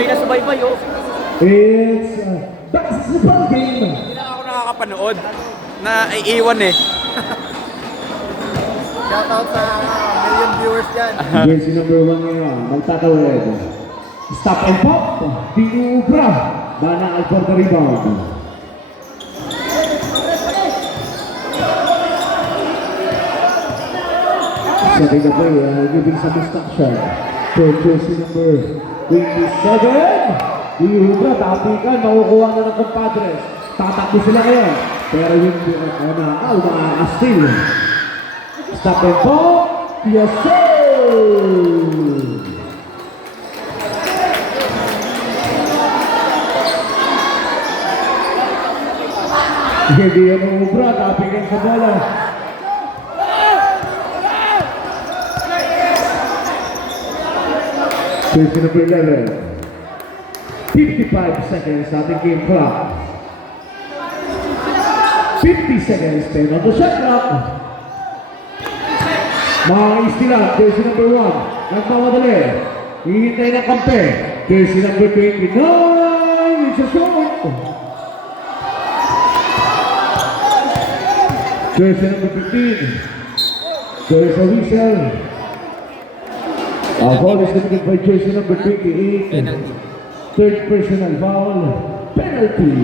sabay na subaybay, oh. It's basketball game. Hindi lang ako nakakapanood. Naiiwan eh. Shoutout sa million viewers dyan. Jersey number 1 ngayon, magtatawid. Stop and pop. Dinubra. Banakal for the rebound. Setting the play, giving some instruction. So jersey number 27. Dinubra, tapikan, makukuha na ng compadres. Tatakbo sila ngayon. Pero yung Banakal, makakastil. Stop and pop. Yes, sir! Hindi yan ang ubra, tapikan sa bola. Jersey number 11. 55 seconds ating game clock. 50 seconds, 10 on the shot clock. Mga istilan, jersey number 1, nagmamadali. Hihintay ng kampe. Jersey number 29, it's a shot. Jersey number 15, there is a whistle. A foul is committed by jersey number 28. Penalty. Third personal foul, penalty.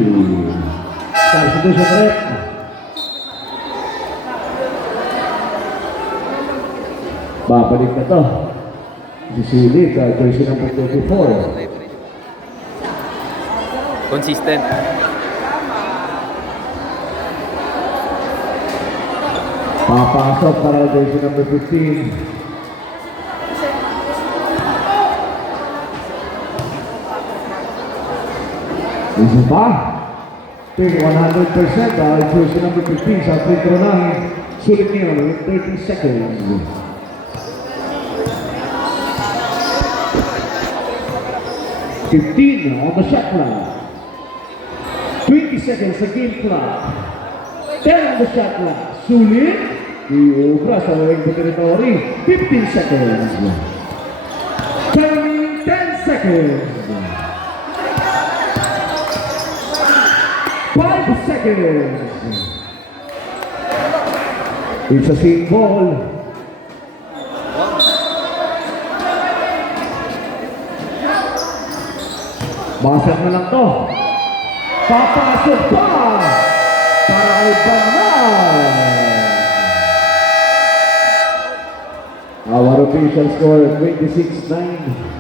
Substitution rep. Babalik na to. Sisilit, jersey number 24. Consistent. Papasok para jersey number 15. Isa pa. Pin 100% dahil jersey number 15 sa free throw line. Sulit niya in 30 seconds. 15 on the shot clock. 20 seconds sa game clock. 10 on the shot clock. Sulit. Iubra sa ring territory. 15 seconds. Timing 10 seconds. 5 seconds. It's a same ball. Basag na lang to. Papasok pa para kay Banakal. Our official score 26-9.